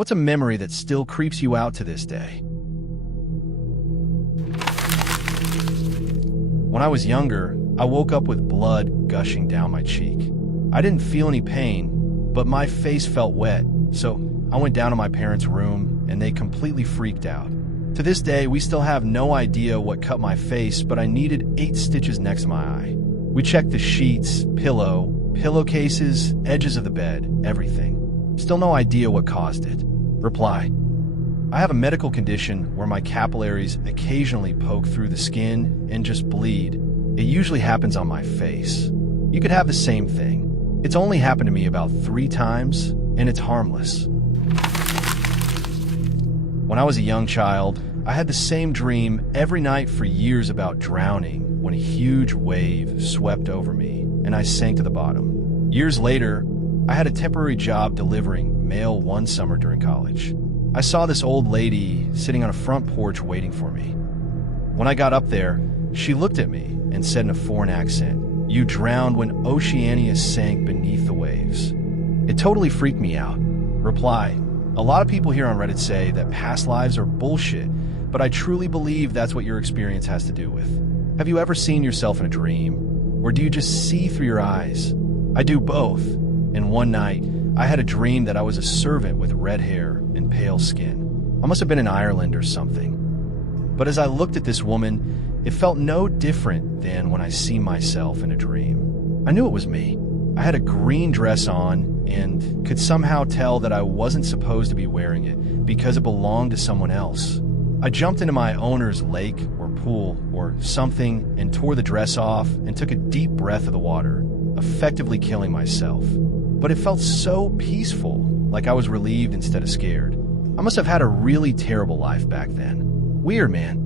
What's a memory that still creeps you out to this day? When I was younger, I woke up with blood gushing down my cheek. I didn't feel any pain, but my face felt wet, so I went down to my parents' room and they completely freaked out. To this day, we still have no idea what cut my face, but I needed 8 stitches next to my eye. We checked the sheets, pillowcases, edges of the bed, everything. Still no idea what caused it. Reply: I have a medical condition where my capillaries occasionally poke through the skin and just bleed. It usually happens on my face. You could have the same thing. It's only happened to me about 3 times, and it's harmless. When I was a young child, I had the same dream every night for years about drowning when a huge wave swept over me and I sank to the bottom. Years later, I had a temporary job delivering mail one summer during college. I saw this old lady sitting on a front porch waiting for me. When I got up there, she looked at me and said in a foreign accent, "You drowned when Oceania sank beneath the waves." It totally freaked me out. Reply: a lot of people here on Reddit say that past lives are bullshit, but I truly believe that's what your experience has to do with. Have you ever seen yourself in a dream? Or do you just see through your eyes? I do both. And one night, I had a dream that I was a servant with red hair and pale skin. I must have been in Ireland or something. But as I looked at this woman, it felt no different than when I see myself in a dream. I knew it was me. I had a green dress on and could somehow tell that I wasn't supposed to be wearing it because it belonged to someone else. I jumped into my owner's lake or pool or something and tore the dress off and took a deep breath of the water, effectively killing myself. But it felt so peaceful, like I was relieved instead of scared. I must have had a really terrible life back then. Weird, man.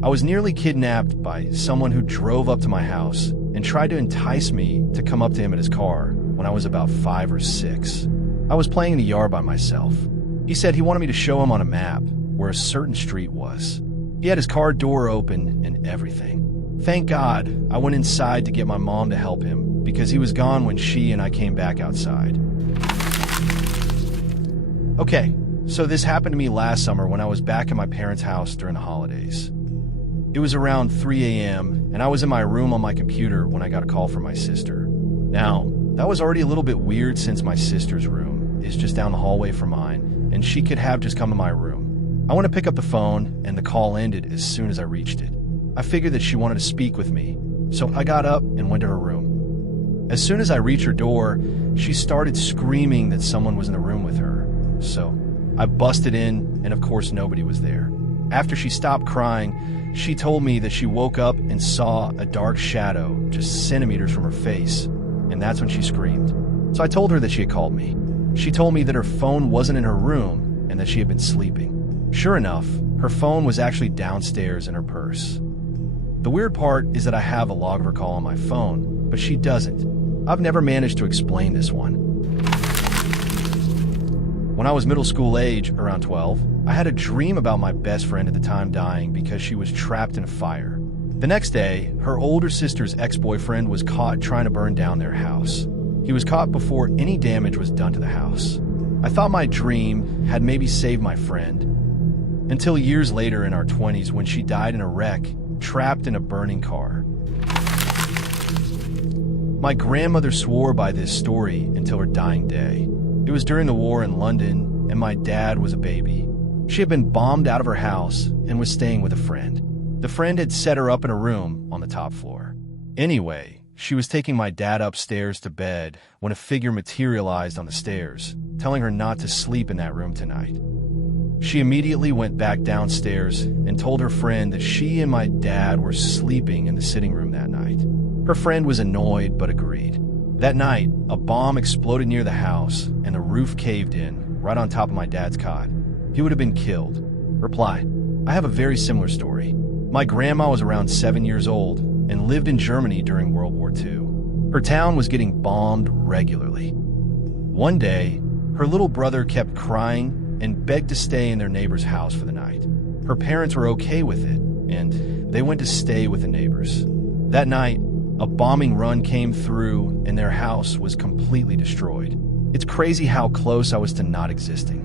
I was nearly kidnapped by someone who drove up to my house and tried to entice me to come up to him in his car when I was about 5 or 6. I was playing in the yard by myself. He said he wanted me to show him on a map where a certain street was. He had his car door open and everything. Thank God I went inside to get my mom to help him because he was gone when she and I came back outside. Okay, so this happened to me last summer when I was back at my parents' house during the holidays. It was around 3 a.m. and I was in my room on my computer when I got a call from my sister. Now, that was already a little bit weird since my sister's room is just down the hallway from mine and she could have just come to my room. I went to pick up the phone and the call ended as soon as I reached it. I figured that she wanted to speak with me, so I got up and went to her room. As soon as I reached her door, she started screaming that someone was in the room with her. So I busted in, and of course nobody was there. After she stopped crying, she told me that she woke up and saw a dark shadow just centimeters from her face, and that's when she screamed. So I told her that she had called me. She told me that her phone wasn't in her room and that she had been sleeping. Sure enough, her phone was actually downstairs in her purse. The weird part is that I have a log of her call on my phone, but she doesn't. I've never managed to explain this one. When I was middle school age, around 12, I had a dream about my best friend at the time dying because she was trapped in a fire. The next day, her older sister's ex-boyfriend was caught trying to burn down their house. He was caught before any damage was done to the house. I thought my dream had maybe saved my friend, until years later in our 20s when she died in a wreck, trapped in a burning car. My grandmother swore by this story until her dying day. It was during the war in London, and my dad was a baby. She had been bombed out of her house and was staying with a friend. The friend had set her up in a room on the top floor. Anyway, she was taking my dad upstairs to bed when a figure materialized on the stairs, telling her not to sleep in that room tonight. She immediately went back downstairs and told her friend that she and my dad were sleeping in the sitting room that night. Her friend was annoyed but agreed. That night, a bomb exploded near the house and the roof caved in right on top of my dad's cot. He would have been killed. Reply: I have a very similar story. My grandma was around 7 years old and lived in Germany during World War II. Her town was getting bombed regularly. One day, her little brother kept crying and begged to stay in their neighbor's house for the night. Her parents were okay with it, and they went to stay with the neighbors. That night, a bombing run came through and their house was completely destroyed. It's crazy how close I was to not existing.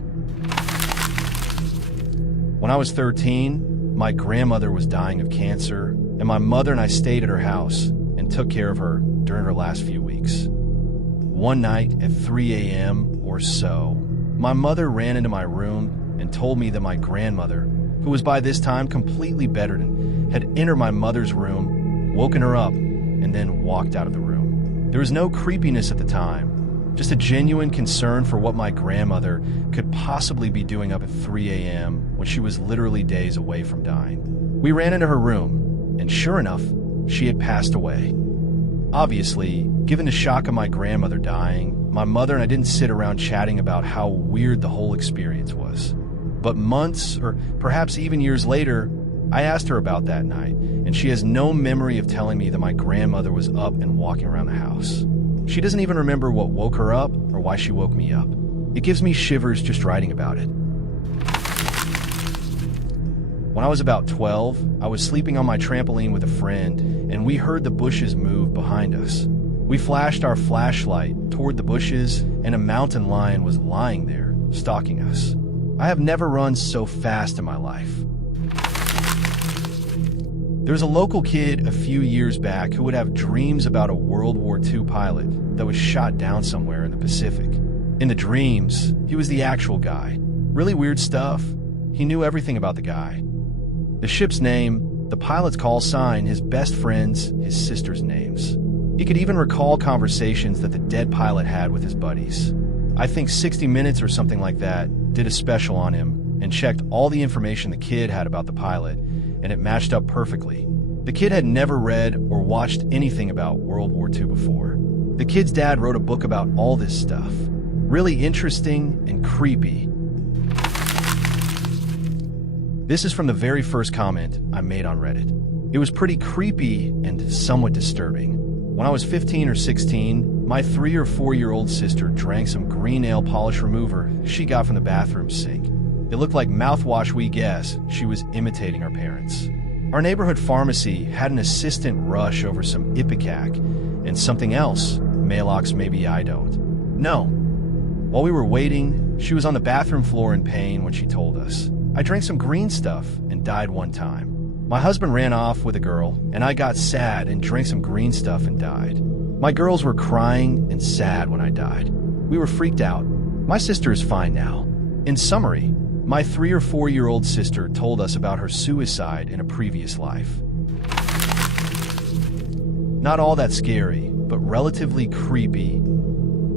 When I was 13, my grandmother was dying of cancer, and my mother and I stayed at her house and took care of her during her last few weeks. One night at 3 a.m. or so, my mother ran into my room and told me that my grandmother, who was by this time completely bedridden, had entered my mother's room, woken her up, and then walked out of the room. There was no creepiness at the time, just a genuine concern for what my grandmother could possibly be doing up at 3 a.m. when she was literally days away from dying. We ran into her room, and sure enough, she had passed away. Obviously, given the shock of my grandmother dying, my mother and I didn't sit around chatting about how weird the whole experience was. But months, or perhaps even years later, I asked her about that night, and she has no memory of telling me that my grandmother was up and walking around the house. She doesn't even remember what woke her up or why she woke me up. It gives me shivers just writing about it. When I was about 12, I was sleeping on my trampoline with a friend, and we heard the bushes move behind us. We flashed our flashlight toward the bushes, and a mountain lion was lying there, stalking us. I have never run so fast in my life. There was a local kid a few years back who would have dreams about a World War II pilot that was shot down somewhere in the Pacific. In the dreams, he was the actual guy. Really weird stuff. He knew everything about the guy. The ship's name, the pilot's call sign, his best friends, his sister's names. He could even recall conversations that the dead pilot had with his buddies. I think 60 Minutes or something like that did a special on him and checked all the information the kid had about the pilot, and it matched up perfectly. The kid had never read or watched anything about World War II before. The kid's dad wrote a book about all this stuff. Really interesting and creepy. This is from the very first comment I made on Reddit. It was pretty creepy and somewhat disturbing. When I was 15 or 16, my 3 or 4-year-old sister drank some green nail polish remover she got from the bathroom sink. It looked like mouthwash, we guess. She was imitating our parents. Our neighborhood pharmacy had an assistant rush over some Ipecac and something else. Maalox, maybe I don't. No. While we were waiting, she was on the bathroom floor in pain when she told us. I drank some green stuff and died one time. My husband ran off with a girl, and I got sad and drank some green stuff and died. My girls were crying and sad when I died. We were freaked out. My sister is fine now. In summary, my 3 or 4-year-old sister told us about her suicide in a previous life. Not all that scary, but relatively creepy.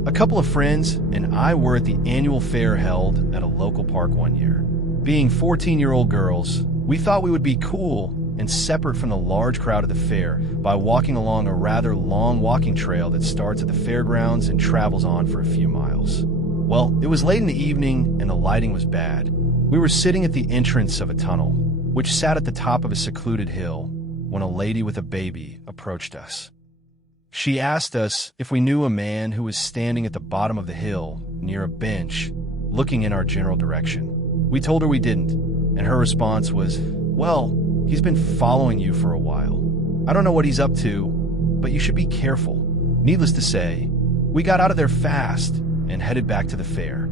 A couple of friends and I were at the annual fair held at a local park one year. Being 14-year-old girls, we thought we would be cool and separate from the large crowd at the fair by walking along a rather long walking trail that starts at the fairgrounds and travels on for a few miles. Well, it was late in the evening and the lighting was bad. We were sitting at the entrance of a tunnel, which sat at the top of a secluded hill, when a lady with a baby approached us. She asked us if we knew a man who was standing at the bottom of the hill near a bench, looking in our general direction. We told her we didn't, and her response was, "Well, he's been following you for a while. I don't know what he's up to, but you should be careful." Needless to say, we got out of there fast and headed back to the fair.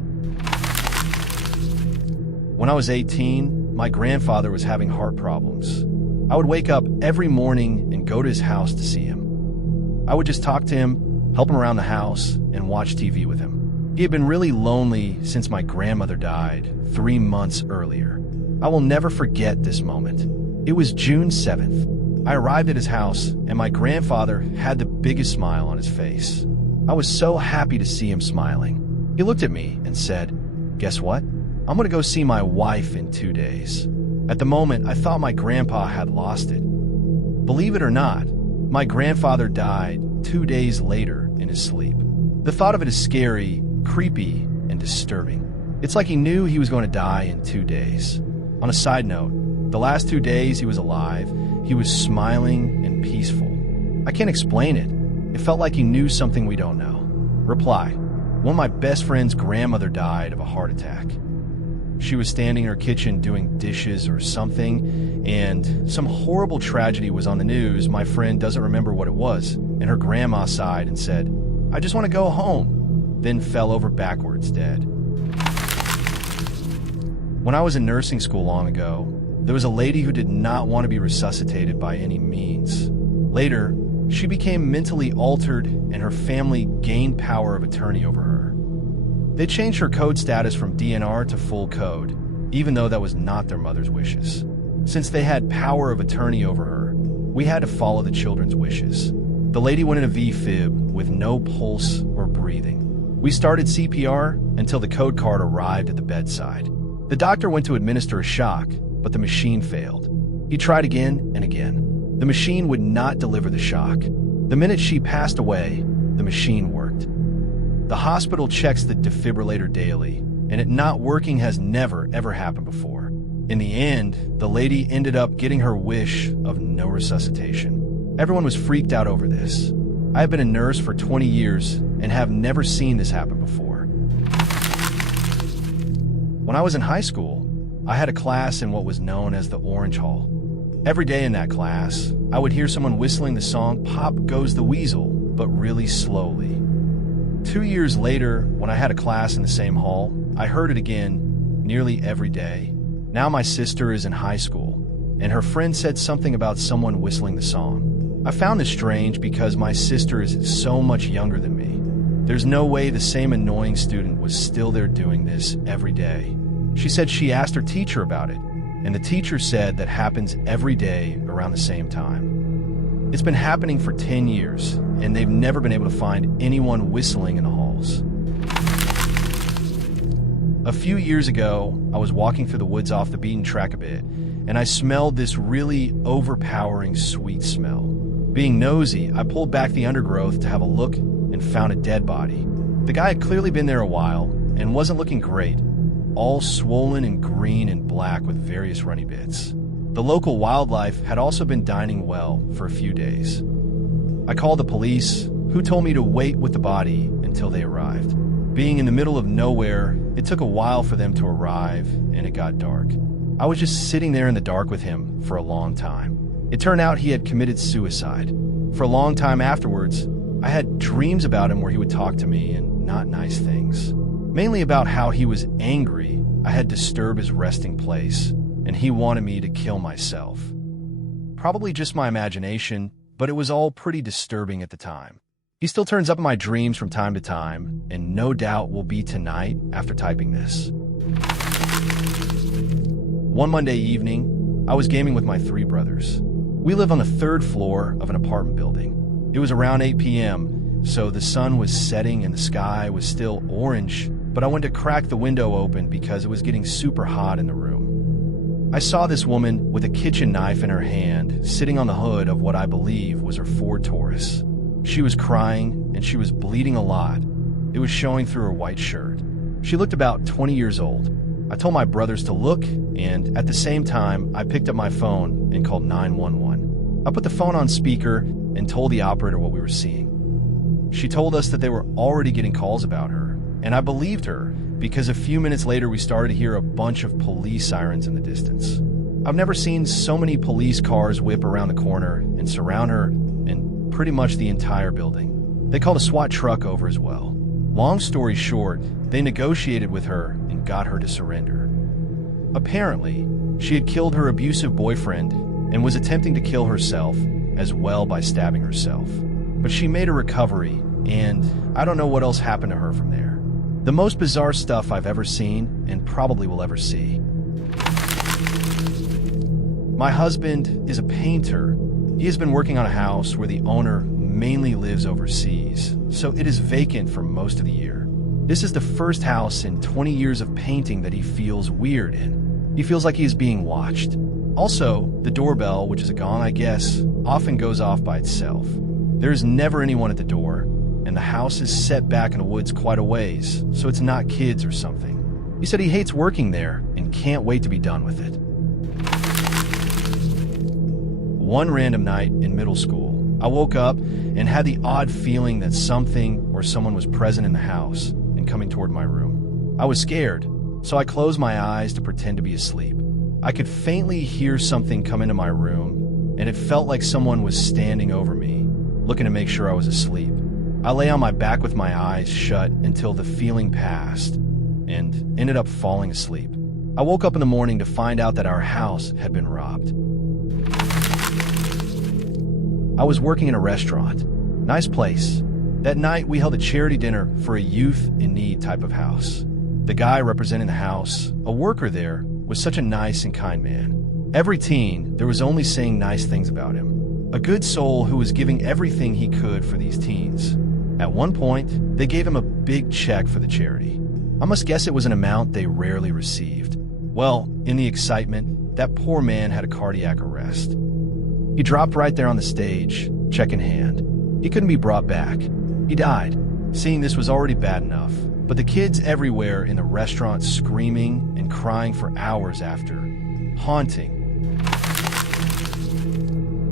When I was 18, my grandfather was having heart problems. I would wake up every morning and go to his house to see him. I would just talk to him, help him around the house, and watch TV with him. He had been really lonely since my grandmother died 3 months earlier. I will never forget this moment. It was June 7th. I arrived at his house, and my grandfather had the biggest smile on his face. I was so happy to see him smiling. He looked at me and said, "Guess what? I'm going to go see my wife in 2 days." At the moment, I thought my grandpa had lost it. Believe it or not, my grandfather died 2 days later in his sleep. The thought of it is scary, creepy, and disturbing. It's like he knew he was going to die in 2 days. On a side note, the last 2 days he was alive, he was smiling and peaceful. I can't explain it. It felt like he knew something we don't know. Reply. One of my best friend's grandmother died of a heart attack. She was standing in her kitchen doing dishes or something, and some horrible tragedy was on the news. My friend doesn't remember what it was, and her grandma sighed and said, "I just want to go home." then fell over backwards dead. When I was in nursing school long ago, there was a lady who did not want to be resuscitated by any means. Later, she became mentally altered and her family gained power of attorney over her. They changed her code status from DNR to full code, even though that was not their mother's wishes. Since they had power of attorney over her, we had to follow the children's wishes. The lady went in a V-fib with no pulse or breathing. We started CPR until the code card arrived at the bedside. The doctor went to administer a shock, but the machine failed. He tried again and again. The machine would not deliver the shock. The minute she passed away, the machine worked. The hospital checks the defibrillator daily, and it not working has never, ever happened before. In the end, the lady ended up getting her wish of no resuscitation. Everyone was freaked out over this. I have been a nurse for 20 years and have never seen this happen before. When I was in high school, I had a class in what was known as the Orange Hall. Every day in that class, I would hear someone whistling the song "Pop Goes the Weasel," but really slowly. 2 years later, when I had a class in the same hall, I heard it again nearly every day. Now my sister is in high school, and her friend said something about someone whistling the song. I found this strange because my sister is so much younger than me. There's no way the same annoying student was still there doing this every day. She said she asked her teacher about it, and the teacher said that happens every day around the same time. It's been happening for 10 years, and they've never been able to find anyone whistling in the halls. A few years ago, I was walking through the woods off the beaten track a bit, and I smelled this really overpowering sweet smell. Being nosy, I pulled back the undergrowth to have a look and found a dead body. The guy had clearly been there a while and wasn't looking great, all swollen and green and black with various runny bits. The local wildlife had also been dining well for a few days. I called the police, who told me to wait with the body until they arrived. Being in the middle of nowhere, it took a while for them to arrive, and it got dark. I was just sitting there in the dark with him for a long time. It turned out he had committed suicide. For a long time afterwards, I had dreams about him where he would talk to me and not nice things. Mainly about how he was angry I had disturbed his resting place, and he wanted me to kill myself. Probably just my imagination, but it was all pretty disturbing at the time. He still turns up in my dreams from time to time, and no doubt will be tonight after typing this. One Monday evening, I was gaming with my 3 brothers. We live on the 3rd floor of an apartment building. It was around 8 p.m., so the sun was setting and the sky was still orange, but I went to crack the window open because it was getting super hot in the room. I saw this woman with a kitchen knife in her hand, sitting on the hood of what I believe was her Ford Taurus. She was crying, and she was bleeding a lot. It was showing through her white shirt. She looked about 20 years old. I told my brothers to look, and at the same time, I picked up my phone and called 911. I put the phone on speaker and told the operator what we were seeing. She told us that they were already getting calls about her, and I believed her because a few minutes later we started to hear a bunch of police sirens in the distance. I've never seen so many police cars whip around the corner and surround her and pretty much the entire building. They called a SWAT truck over as well. Long story short, they negotiated with her and got her to surrender. Apparently, she had killed her abusive boyfriend and was attempting to kill herself as well by stabbing herself. But she made a recovery, and I don't know what else happened to her from there. The most bizarre stuff I've ever seen and probably will ever see. My husband is a painter. He has been working on a house where the owner mainly lives overseas, so it is vacant for most of the year. This is the first house in 20 years of painting that he feels weird in. He feels like he is being watched. Also, the doorbell, which is a gong I guess, often goes off by itself. There is never anyone at the door, and the house is set back in the woods quite a ways, so it's not kids or something. He said he hates working there and can't wait to be done with it. One random night in middle school, I woke up and had the odd feeling that something or someone was present in the house and coming toward my room. I was scared, so I closed my eyes to pretend to be asleep. I could faintly hear something come into my room, and it felt like someone was standing over me, looking to make sure I was asleep. I lay on my back with my eyes shut until the feeling passed and ended up falling asleep. I woke up in the morning to find out that our house had been robbed. I was working in a restaurant. Nice place. That night, we held a charity dinner for a youth in need type of house. The guy representing the house, a worker there, was such a nice and kind man. Every teen, there was only saying nice things about him. A good soul who was giving everything he could for these teens. At one point, they gave him a big check for the charity. I must guess it was an amount they rarely received. Well, in the excitement, that poor man had a cardiac arrest. He dropped right there on the stage, check in hand. He couldn't be brought back. He died. Seeing this was already bad enough, but the kids everywhere in the restaurant screaming and crying for hours after. Haunting.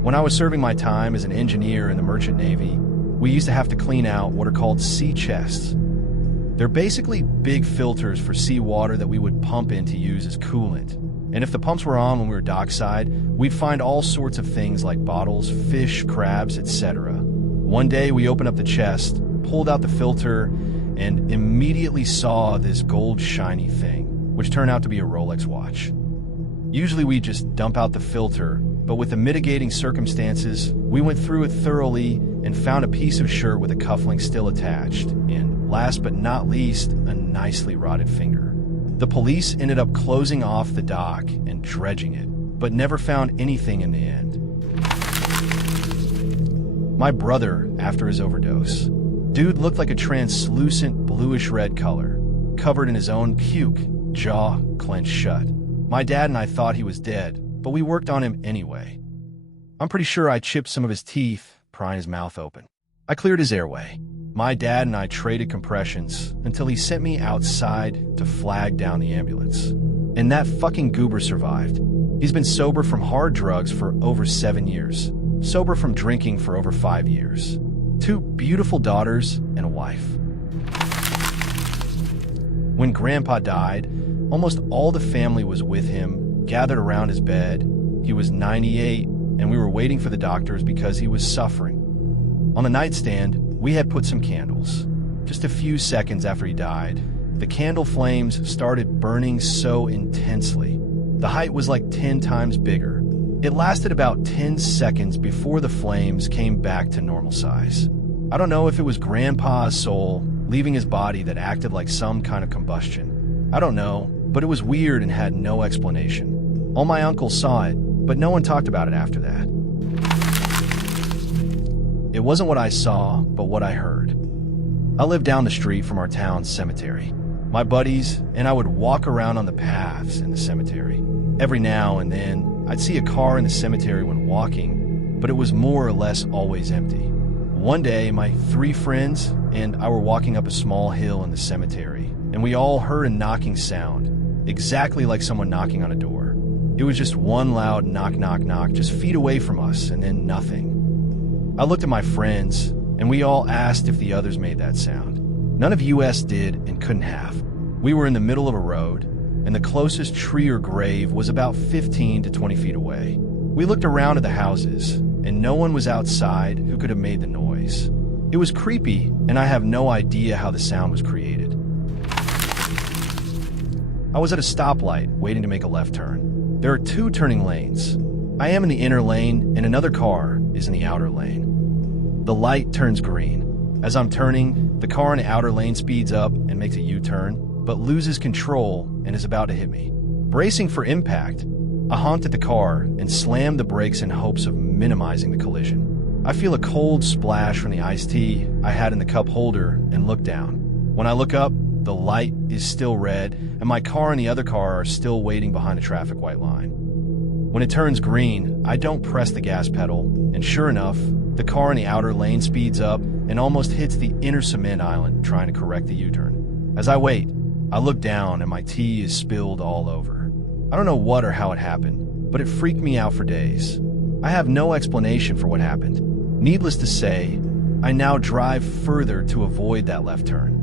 When I was serving my time as an engineer in the Merchant Navy, we used to have to clean out what are called sea chests. They're basically big filters for seawater that we would pump in to use as coolant. And if the pumps were on when we were dockside, we'd find all sorts of things like bottles, fish, crabs, etc. One day we opened up the chest, pulled out the filter, and immediately saw this gold shiny thing, which turned out to be a Rolex watch. Usually we just dump out the filter, but with the mitigating circumstances, we went through it thoroughly and found a piece of shirt with a cufflink still attached, and last but not least, a nicely rotted finger. The police ended up closing off the dock and dredging it, but never found anything in the end. My brother, after his overdose. Dude looked like a translucent bluish-red color, covered in his own puke, jaw clenched shut. My dad and I thought he was dead, but we worked on him anyway. I'm pretty sure I chipped some of his teeth, prying his mouth open. I cleared his airway. My dad and I traded compressions until he sent me outside to flag down the ambulance. And that fucking goober survived. He's been sober from hard drugs for over 7 years. Sober from drinking for over 5 years. 2 beautiful daughters and a wife. When Grandpa died, almost all the family was with him, gathered around his bed. He was 98, and we were waiting for the doctors because he was suffering. On the nightstand, we had put some candles. Just a few seconds after he died, the candle flames started burning so intensely. The height was like 10 times bigger. It lasted about 10 seconds before the flames came back to normal size. I don't know if it was Grandpa's soul leaving his body that acted like some kind of combustion. I don't know, but it was weird and had no explanation. All my uncles saw it, but no one talked about it after that. It wasn't what I saw, but what I heard. I lived down the street from our town's cemetery. My buddies and I would walk around on the paths in the cemetery. Every now and then, I'd see a car in the cemetery when walking, but it was more or less always empty. One day, my 3 friends and I were walking up a small hill in the cemetery, and we all heard a knocking sound, exactly like someone knocking on a door. It was just one loud knock, knock, knock, just feet away from us, and then nothing. I looked at my friends, and we all asked if the others made that sound. None of us did and couldn't have. We were in the middle of a road, and the closest tree or grave was about 15 to 20 feet away. We looked around at the houses, and no one was outside who could have made the noise. It was creepy, and I have no idea how the sound was created. I was at a stoplight, waiting to make a left turn. There are 2 turning lanes. I am in the inner lane, and another car is in the outer lane. The light turns green. As I'm turning, the car in the outer lane speeds up and makes a U-turn, but loses control and is about to hit me. Bracing for impact, I honked at the car and slammed the brakes in hopes of minimizing the collision. I feel a cold splash from the iced tea I had in the cup holder and look down. When I look up, the light is still red, and my car and the other car are still waiting behind the traffic white line. When it turns green, I don't press the gas pedal, and sure enough, the car in the outer lane speeds up and almost hits the inner cement island trying to correct the U-turn. As I wait, I look down and my tea is spilled all over. I don't know what or how it happened, but it freaked me out for days. I have no explanation for what happened. Needless to say, I now drive further to avoid that left turn.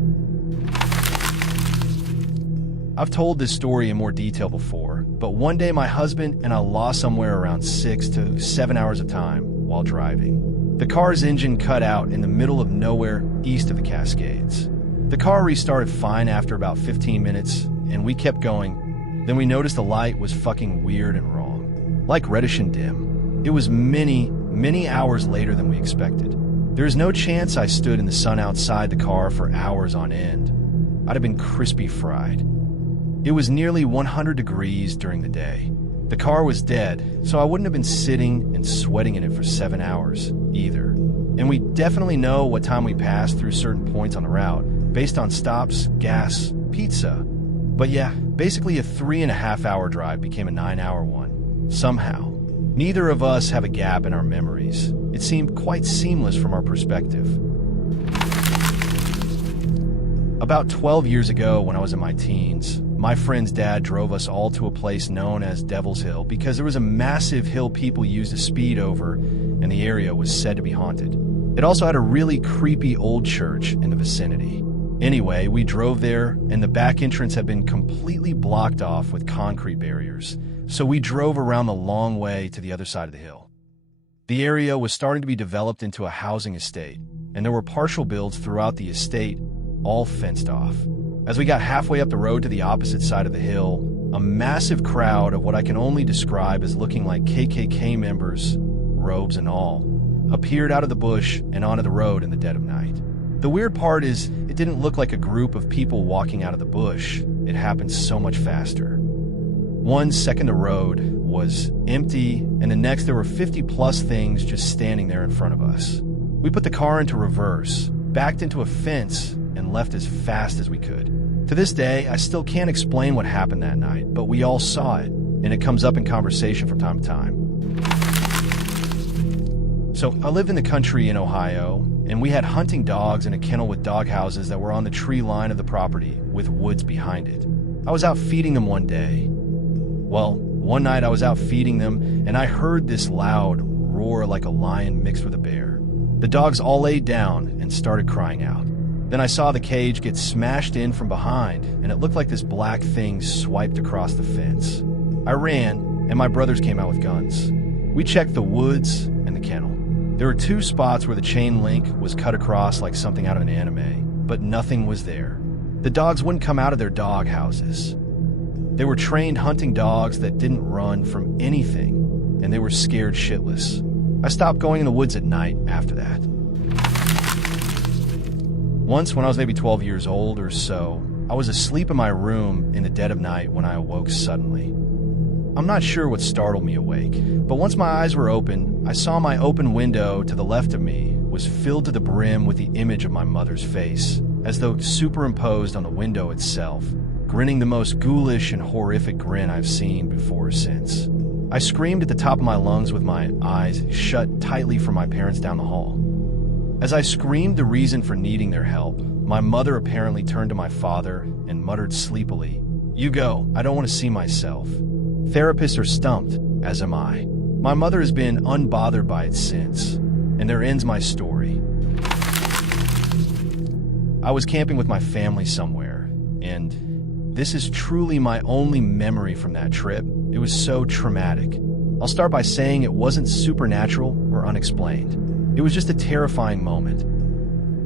I've told this story in more detail before, but one day my husband and I lost somewhere around 6 to 7 hours of time while driving. The The car's engine cut out in the middle of nowhere east of the Cascades. The car restarted fine after about 15 minutes, and we kept going. Then we noticed the light was fucking weird and wrong. Like reddish and dim. It was many, many hours later than we expected. There is no chance I stood in the sun outside the car for hours on end. I'd have been crispy fried. It was nearly 100 degrees during the day. The car was dead, so I wouldn't have been sitting and sweating in it for 7 hours either. And we definitely know what time we passed through certain points on the route, based on stops, gas, pizza. But yeah, basically a 3.5-hour drive became a 9-hour one. Somehow. Neither of us have a gap in our memories. It seemed quite seamless from our perspective. About 12 years ago, when I was in my teens, my friend's dad drove us all to a place known as Devil's Hill because there was a massive hill people used to speed over, and the area was said to be haunted. It also had a really creepy old church in the vicinity. Anyway, we drove there, and the back entrance had been completely blocked off with concrete barriers, so we drove around the long way to the other side of the hill. The area was starting to be developed into a housing estate, and there were partial builds throughout the estate, all fenced off. As we got halfway up the road to the opposite side of the hill, a massive crowd of what I can only describe as looking like KKK members, robes and all, appeared out of the bush and onto the road in the dead of night. The weird part is, it didn't look like a group of people walking out of the bush. It happened so much faster. 1 second the road was empty, and the next there were 50+ things just standing there in front of us. We put the car into reverse, backed into a fence, and left as fast as we could. To this day, I still can't explain what happened that night, but we all saw it, and it comes up in conversation from time to time. So, I lived in the country in Ohio, and we had hunting dogs in a kennel with dog houses that were on the tree line of the property, with woods behind it. I was out feeding them one day. Well, one night I was out feeding them, and I heard this loud roar like a lion mixed with a bear. The dogs all laid down and started crying out. Then I saw the cage get smashed in from behind, and it looked like this black thing swiped across the fence. I ran, and my brothers came out with guns. We checked the woods and the kennel. There were 2 spots where the chain link was cut across like something out of an anime, but nothing was there. The dogs wouldn't come out of their dog houses. They were trained hunting dogs that didn't run from anything, and they were scared shitless. I stopped going in the woods at night after that. Once, when I was maybe 12 years old or so, I was asleep in my room in the dead of night when I awoke suddenly. I'm not sure what startled me awake, but once my eyes were open, I saw my open window to the left of me was filled to the brim with the image of my mother's face, as though superimposed on the window itself, grinning the most ghoulish and horrific grin I've seen before or since. I screamed at the top of my lungs with my eyes shut tightly for my parents down the hall. As I screamed the reason for needing their help, my mother apparently turned to my father and muttered sleepily, "You go, I don't want to see myself." Therapists are stumped, as am I. My mother has been unbothered by it since, and there ends my story. I was camping with my family somewhere, and this is truly my only memory from that trip. It was so traumatic. I'll start by saying it wasn't supernatural or unexplained. It was just a terrifying moment.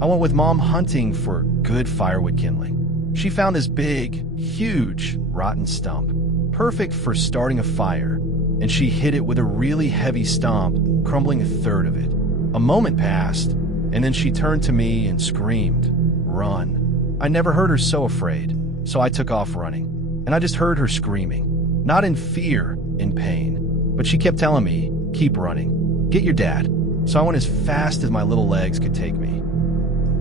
I went with Mom hunting for good firewood kindling. She found this big, huge, rotten stump, perfect for starting a fire, and she hit it with a really heavy stomp, crumbling a third of it. A moment passed, and then she turned to me and screamed, "Run." I never heard her so afraid, so I took off running, and I just heard her screaming, not in fear, in pain, but she kept telling me, "Keep running, get your dad." So I went as fast as my little legs could take me.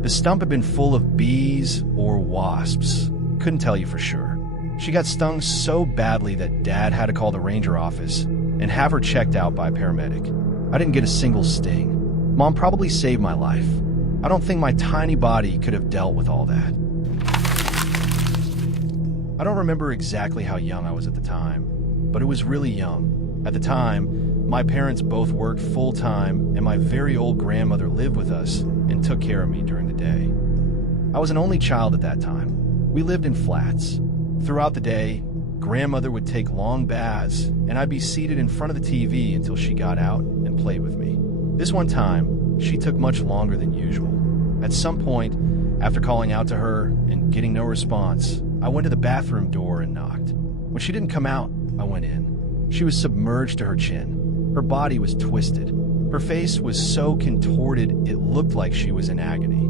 The stump had been full of bees or wasps. Couldn't tell you for sure. She got stung so badly that Dad had to call the ranger office and have her checked out by a paramedic. I didn't get a single sting. Mom probably saved my life. I don't think my tiny body could have dealt with all that. I don't remember exactly how young I was at the time, but it was really young. At the time, my parents both worked full-time, and my very old grandmother lived with us and took care of me during the day. I was an only child at that time. We lived in flats. Throughout the day, grandmother would take long baths, and I'd be seated in front of the TV until she got out and played with me. This one time, she took much longer than usual. At some point, after calling out to her and getting no response, I went to the bathroom door and knocked. When she didn't come out, I went in. She was submerged to her chin. Her body was twisted. Her face was so contorted it looked like she was in agony.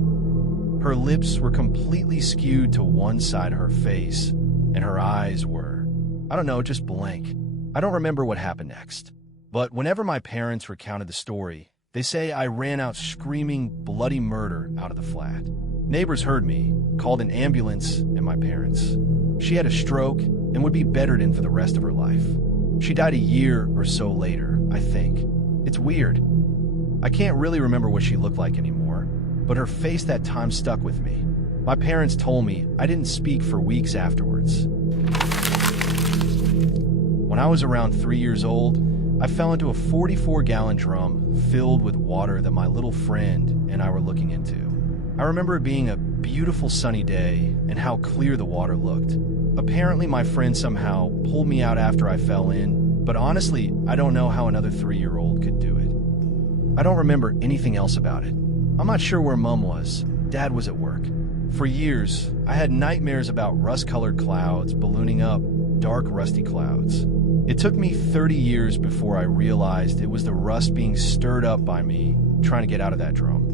Her lips were completely skewed to one side of her face, and her eyes were, I don't know, just blank. I don't remember what happened next. But whenever my parents recounted the story, they say I ran out screaming bloody murder out of the flat. Neighbors heard me, called an ambulance, and my parents. She had a stroke and would be bedridden for the rest of her life. She died a year or so later, I think. It's weird. I can't really remember what she looked like anymore, but her face that time stuck with me. My parents told me I didn't speak for weeks afterwards. When I was around 3 years old, I fell into a 44-gallon drum filled with water that my little friend and I were looking into. I remember it being a beautiful sunny day and how clear the water looked. Apparently my friend somehow pulled me out after I fell in, but honestly, I don't know how another 3-year-old could do it. I don't remember anything else about it. I'm not sure where Mom was. Dad was at work. For years, I had nightmares about rust-colored clouds ballooning up, dark, rusty clouds. It took me 30 years before I realized it was the rust being stirred up by me trying to get out of that drum.